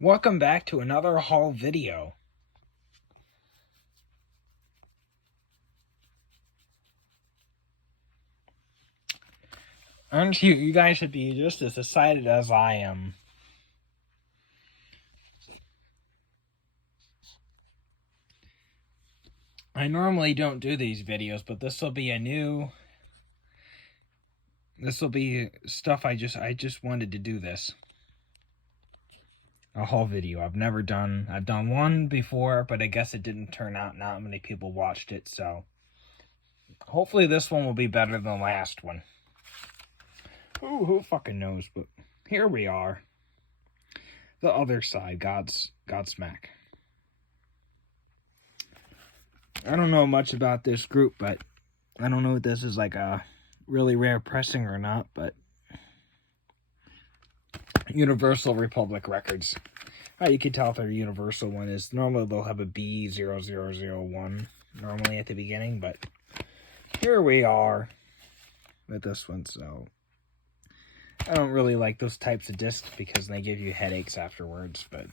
Welcome back to another haul video. Aren't you? You guys should be just as excited as I am. I normally don't do these videos, but this will be stuff I just wanted to do this. A haul video. I've done one before, but I guess it didn't turn out. Not many people watched it, so hopefully this one will be better than the last one. Ooh, who fucking knows? But here we are. The other side, Godsmack. I don't know much about this group, but I don't know if this is like a really rare pressing or not, but Universal Republic Records. How you can tell if they're Universal one is normally they'll have a B0001 normally at the beginning, but here we are with this one. So I don't really like those types of discs because they give you headaches afterwards, but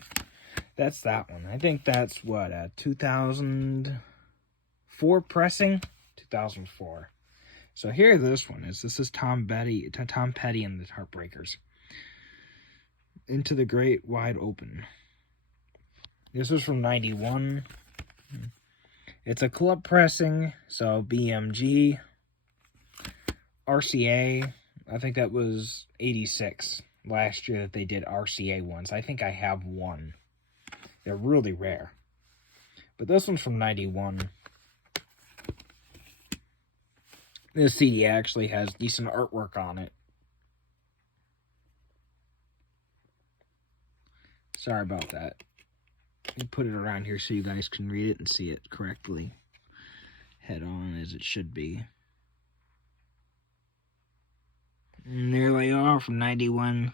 that's that one. I think that's what, a 2004 pressing? 2004. So here this one is. This is Tom Petty and the Heartbreakers. Into the Great Wide Open. This was from 91. It's a club pressing, so BMG, RCA. I think that was 86 last year that they did RCA ones. I think I have one. They're really rare. But this one's from 91. This CD actually has decent artwork on it. Sorry about that. Let me put it around here so you guys can read it and see it correctly. Head on as it should be. And there they are from 91.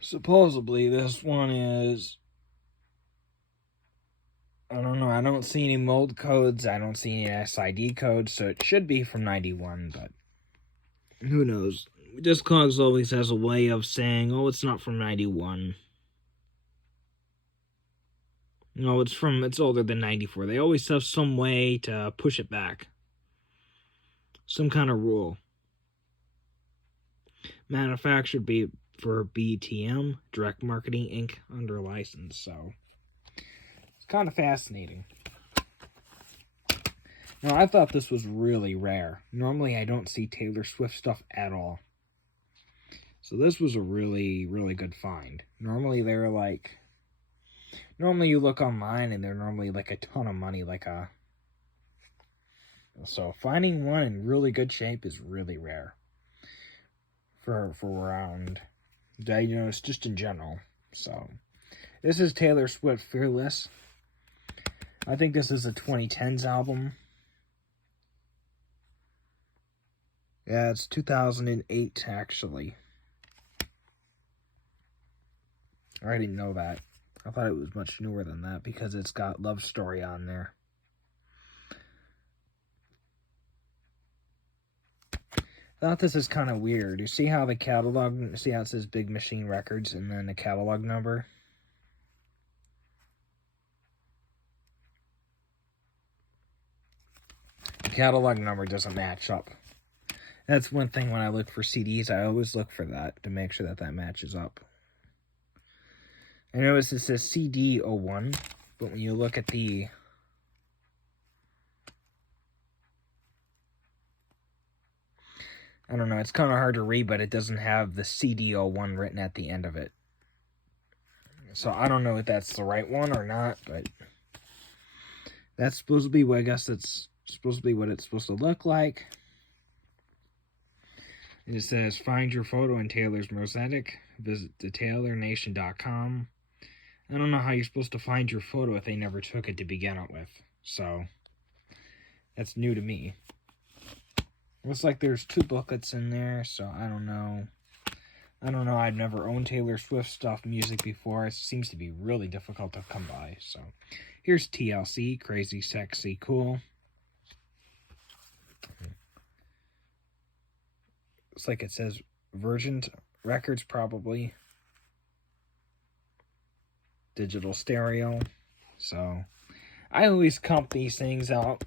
Supposedly this one is, I don't know, I don't see any mold codes, I don't see any SID codes, so it should be from 91, but who knows. Discogs always has a way of saying, oh, it's not from 91. No, it's older than 94. They always have some way to push it back. Some kind of rule. Manufactured for BTM, Direct Marketing Inc., under license, so it's kind of fascinating. Now, I thought this was really rare. Normally, I don't see Taylor Swift stuff at all. So this was a really, really good find. Normally, normally you look online and they're normally like a ton of money, so finding one in really good shape is really rare. For around, it's just in general. So this is Taylor Swift Fearless. I think this is a 2010s album. Yeah, it's 2008 actually. I didn't know that. I thought it was much newer than that because it's got Love Story on there. I thought this is kind of weird. You see how the catalog, see how it says Big Machine Records and then the catalog number? The catalog number doesn't match up. That's one thing when I look for CDs, I always look for that to make sure that that matches up. I notice it says CD01, but when you look at the I don't know, it's kind of hard to read, but it doesn't have the CD01 written at the end of it. So I don't know if that's the right one or not, but that's supposed to be what, I guess that's supposed to be what it's supposed to look like. And it says, find your photo in Taylor's Mosaic. Visit thetaylornation.com. I don't know how you're supposed to find your photo if they never took it to begin it with. So, that's new to me. Looks like there's 2 booklets in there, so I don't know. I've never owned Taylor Swift stuff music before. It seems to be really difficult to come by. So, here's TLC, Crazy, Sexy, Cool. Looks like it says Virgin Records, probably. Digital stereo. So I always comp these things out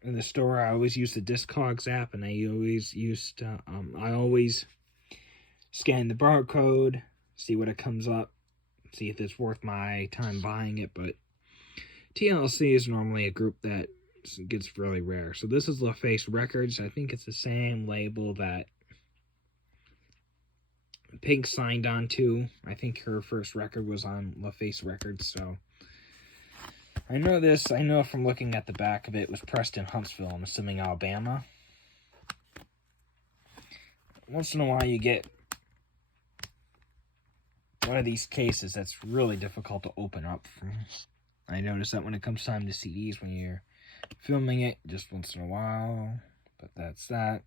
in the store. I always use the Discogs app, and I always scan the barcode, see what it comes up, see if it's worth my time buying it. But TLC is normally a group that gets really rare. So this is LaFace Records. I think it's the same label that Pink signed on to. I think her first record was on LaFace Records. So I know this. I know from looking at the back of it, was pressed in Huntsville, I'm assuming Alabama. Once in a while you get one of these cases that's really difficult to open up. I notice that when it comes time to CDs, when you're filming it, just once in a while. But that's that.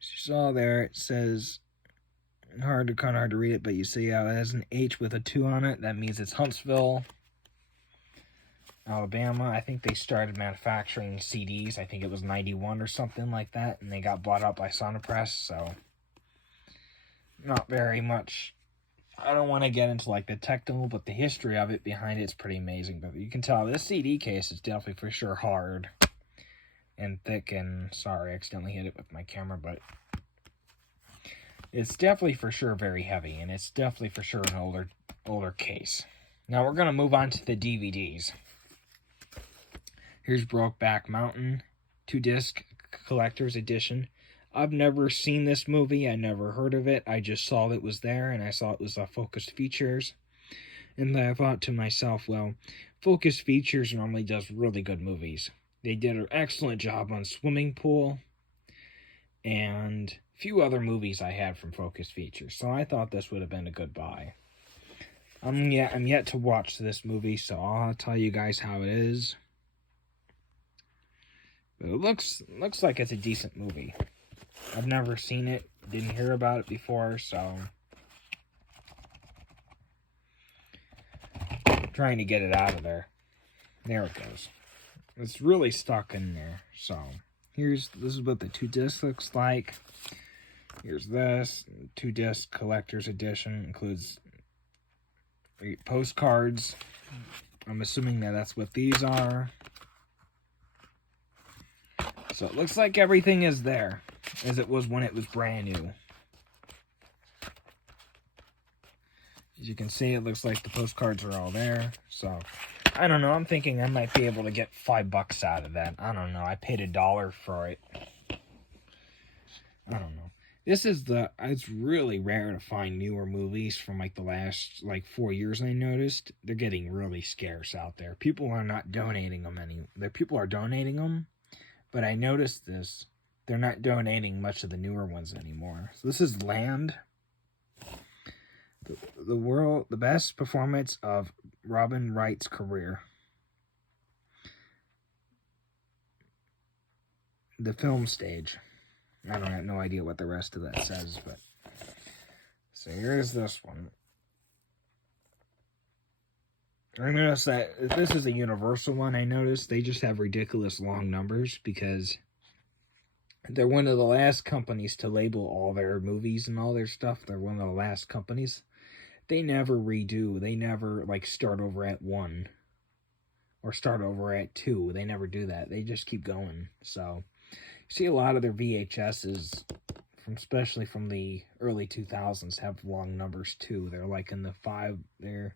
As you saw there, it says, kind of hard to read it, but you see how it has an H with a 2 on it. That means it's Huntsville, Alabama. I think they started manufacturing CDs. I think it was 91 or something like that, and they got bought up by Sonopress, so not very much. I don't want to get into like the technical, but the history of it behind it's pretty amazing. But you can tell this CD case is definitely for sure hard and thick, and sorry, I accidentally hit it with my camera, but it's definitely for sure very heavy, and it's definitely for sure an older case. Now we're going to move on to the DVDs. Here's Brokeback Mountain, 2-disc collector's edition. I've never seen this movie. I never heard of it. I just saw it was there, and I saw it was Focus Features. And I thought to myself, well, Focus Features normally does really good movies. They did an excellent job on Swimming Pool and a few other movies I had from Focus Features. So I thought this would have been a good buy. I'm yet to watch this movie, so I'll tell you guys how it is. But it looks like it's a decent movie. I've never seen it, didn't hear about it before, so I'm trying to get it out of there. There it goes. It's really stuck in there. So this is what the 2-disc looks like. Here's this 2-disc collector's edition. Includes postcards. I'm assuming that's what these are. So it looks like everything is there, as it was when it was brand new. As you can see, it looks like the postcards are all there. So, I don't know. I'm thinking I might be able to get $5 out of that. I don't know. I paid $1 for it. I don't know. It's really rare to find newer movies from like the last 4 years. I noticed they're getting really scarce out there. People are not donating them anymore. People are donating them, but I noticed this. They're not donating much of the newer ones anymore. So this is Land. The best performance of Robin Wright's career. The film stage. I don't have no idea what the rest of that says, but so here's this one. I noticed that if this is a Universal one, I noticed they just have ridiculous long numbers because they're one of the last companies to label all their movies and all their stuff. They're one of the last companies. They never redo. They never start over at 1 or start over at 2. They never do that. They just keep going. So you see a lot of their VHSs, especially from the early 2000s, have long numbers too. They're like in the 5. They're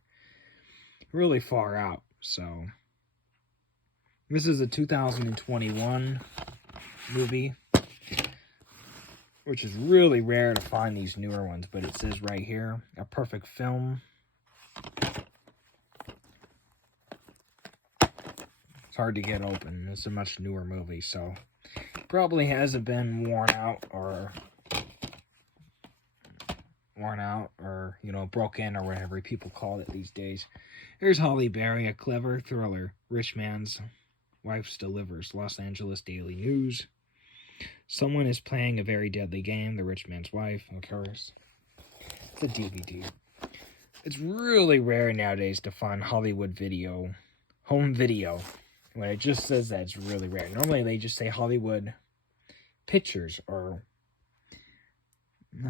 really far out. So this is a 2021 movie, which is really rare to find these newer ones, but it says right here, a perfect film. It's hard to get open. It's a much newer movie, so probably hasn't been worn out or broke in or whatever people call it these days. Here's Holly Berry, a clever thriller. Rich man's wife delivers. Los Angeles Daily News. Someone is playing a very deadly game. The rich man's wife, of course. It's a DVD. It's really rare nowadays to find Hollywood video, home video. When it just says that, it's really rare. Normally they just say Hollywood pictures or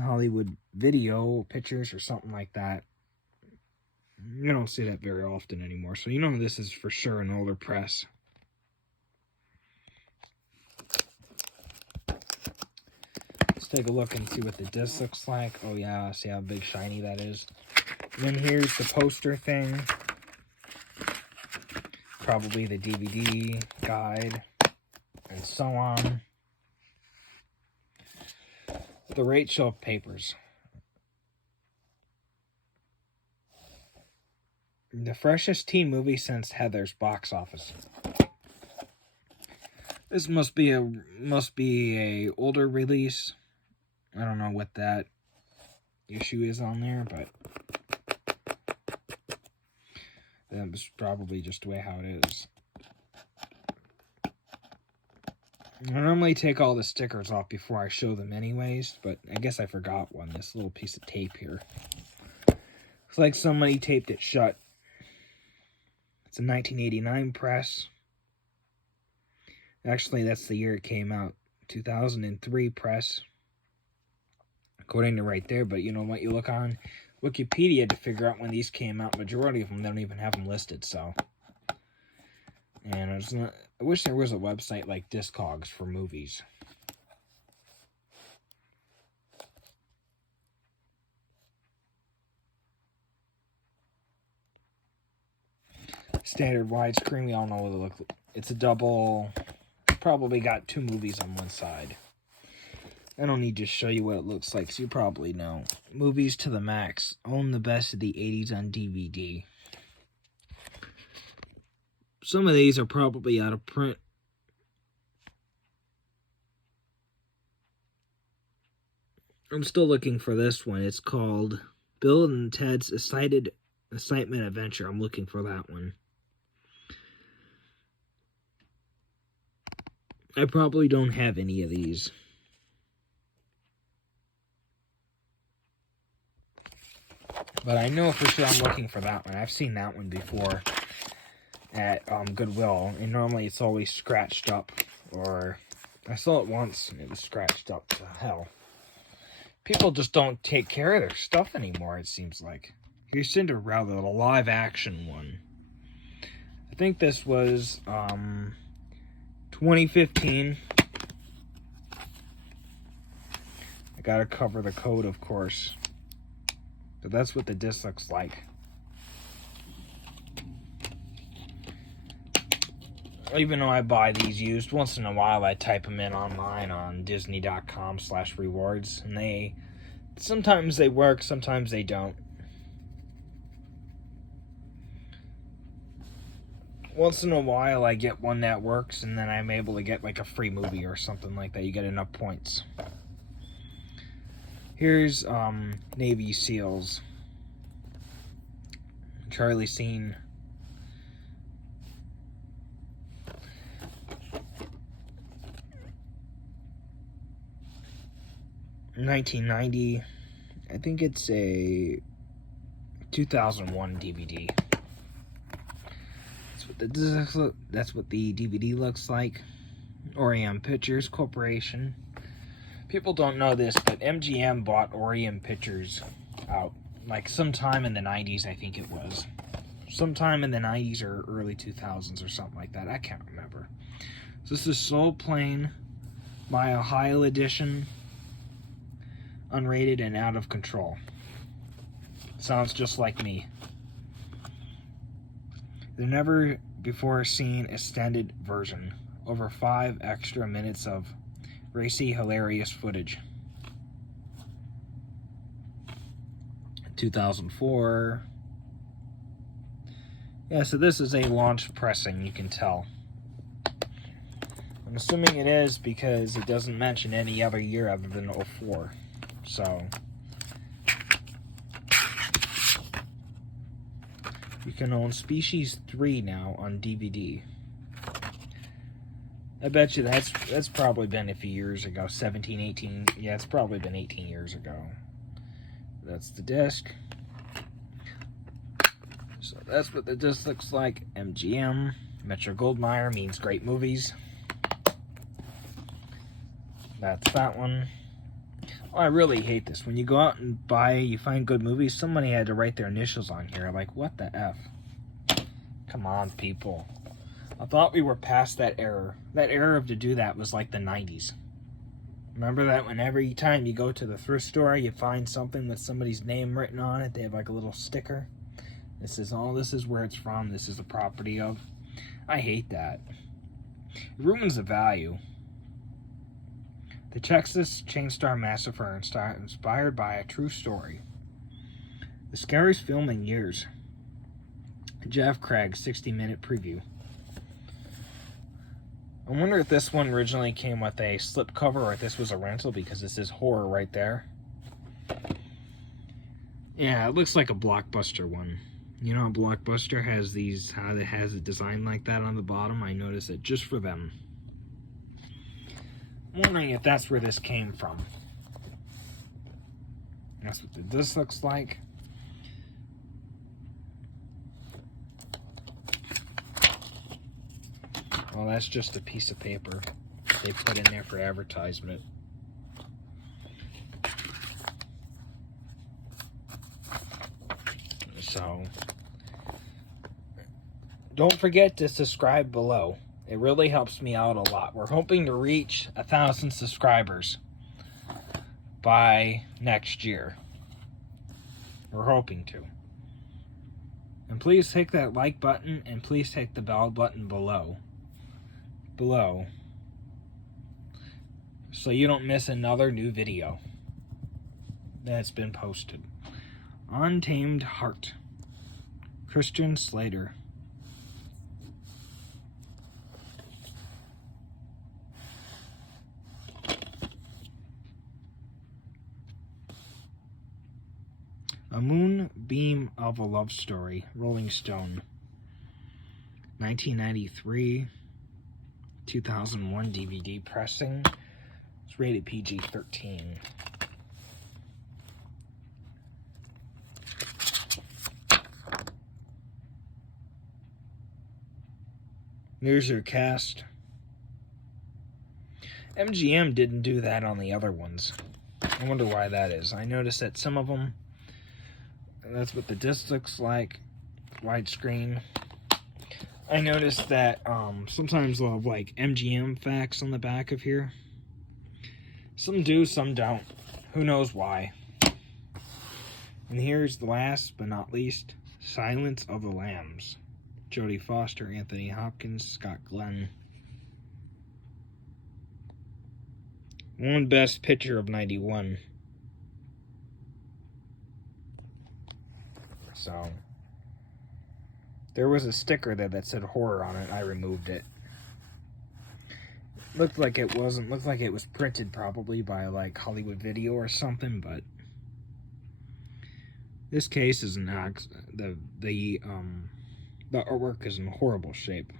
Hollywood video pictures or something like that. You don't see that very often anymore. So you know this is for sure an older press. Let's take a look and see what the disc looks like. Oh yeah, see how big shiny that is. And then here's the poster thing. Probably the DVD guide and so on. The Rachel papers. The freshest teen movie since Heather's box office. This must be a older release. I don't know what that issue is on there, but that was probably just the way how it is. I normally take all the stickers off before I show them anyways, but I guess I forgot one. This little piece of tape here. Looks like somebody taped it shut. It's a 1989 press. Actually, that's the year it came out. 2003 press. According to right there, but you know what? You look on Wikipedia to figure out when these came out. Majority of them don't even have them listed, so. And I wish there was a website like Discogs for movies. Standard widescreen, we all know what it looks like. It's a double, probably got 2 movies on one side. I don't need to show you what it looks like, so you probably know. Movies to the max. Own the best of the 80s on DVD. Some of these are probably out of print. I'm still looking for this one. It's called Bill and Ted's Excitement Adventure. I'm looking for that one. I probably don't have any of these. But I know for sure I'm looking for that one. I've seen that one before at Goodwill. And normally it's always scratched up. Or I saw it once and it was scratched up to hell. People just don't take care of their stuff anymore, it seems like. Here's Cinderella, the live action one. I think this was 2015. I gotta cover the code, of course. But that's what the disc looks like. Even though I buy these used, once in a while I type them in online on disney.com/rewards. And sometimes they work, sometimes they don't. Once in a while I get one that works, and then I'm able to get like a free movie or something like that. You get enough points. Here's Navy SEALs. Charlie Sheen. $19.90. I think it's a 2001 DVD. That's what the DVD looks like. Orion Pictures Corporation. People don't know this, but MGM bought Orion Pictures out like sometime in the 90s, I think it was. Sometime in the 90s or early 2000s or something like that. I can't remember. So this is Soul Plane, my Ohio edition. Unrated and out of control. Sounds just like me. The never before seen extended version. Over 5 extra minutes of racy, hilarious footage. 2004. Yeah, so this is a launch pressing, you can tell. I'm assuming it is because it doesn't mention any other year other than 04. So you can own Species 3 now on DVD. I bet you that's probably been a few years ago, 17, 18. Yeah, it's probably been 18 years ago. That's the disc. So that's what the disc looks like. MGM. Metro-Goldwyn-Mayer means great movies. That's that one. Oh, I really hate this. When you go out and you find good movies, somebody had to write their initials on here. Like, what the F? Come on, people. I thought we were past that era. That era to do that was like the 90s. Remember that when every time you go to the thrift store, you find something with somebody's name written on it? They have like a little sticker. This is where it's from. This is the property of. I hate that. It ruins the value. The Texas Chainsaw Massacre inspired by a true story. The scariest film in years. Jeff Craig's 60-minute preview. I wonder if this one originally came with a slipcover or if this was a rental, because this is horror right there. Yeah, it looks like a Blockbuster one. You know, Blockbuster has these, how it has it designed like that on the bottom. I noticed it just for them. I'm wondering if that's where this came from. That's what this looks like. Well, that's just a piece of paper they put in there for advertisement. So, don't forget to subscribe below. It really helps me out a lot. We're hoping to reach 1,000 subscribers by next year. We're hoping to. And please hit that like button, and please hit the bell button below, so you don't miss another new video that's been posted. Untamed Heart, Christian Slater. A Moonbeam of a Love Story, Rolling Stone. 1993, 2001 DVD pressing. It's rated PG-13. Here's your cast. MGM didn't do that on the other ones. I wonder why that is. I noticed that some of them, that's what the disc looks like, widescreen. I noticed that sometimes they'll have like MGM facts on the back of here. Some do, some don't. Who knows why. And here's the last but not least, Silence of the Lambs. Jodie Foster, Anthony Hopkins, Scott Glenn. Won Best Picture of 91. So, there was a sticker there that said horror on it. I removed it. Looked like it was printed probably by like Hollywood Video or something, but this case is not. The artwork is in horrible shape.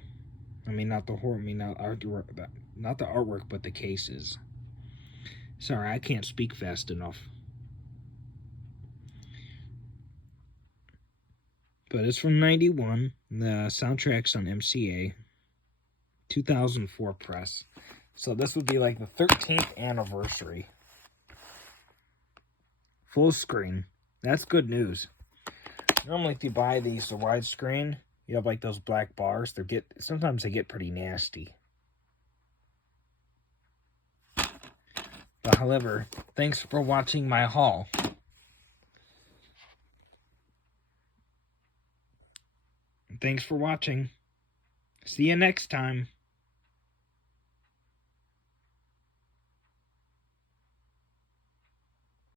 I mean, not the artwork, but the cases. Sorry, I can't speak fast enough. But it's from 91. The soundtrack's on MCA. 2004 press. So this would be like the 13th anniversary. Full screen. That's good news. Normally if you buy these the widescreen, you have like those black bars. Sometimes they get pretty nasty. But however, thanks for watching my haul. Thanks for watching. See you next time.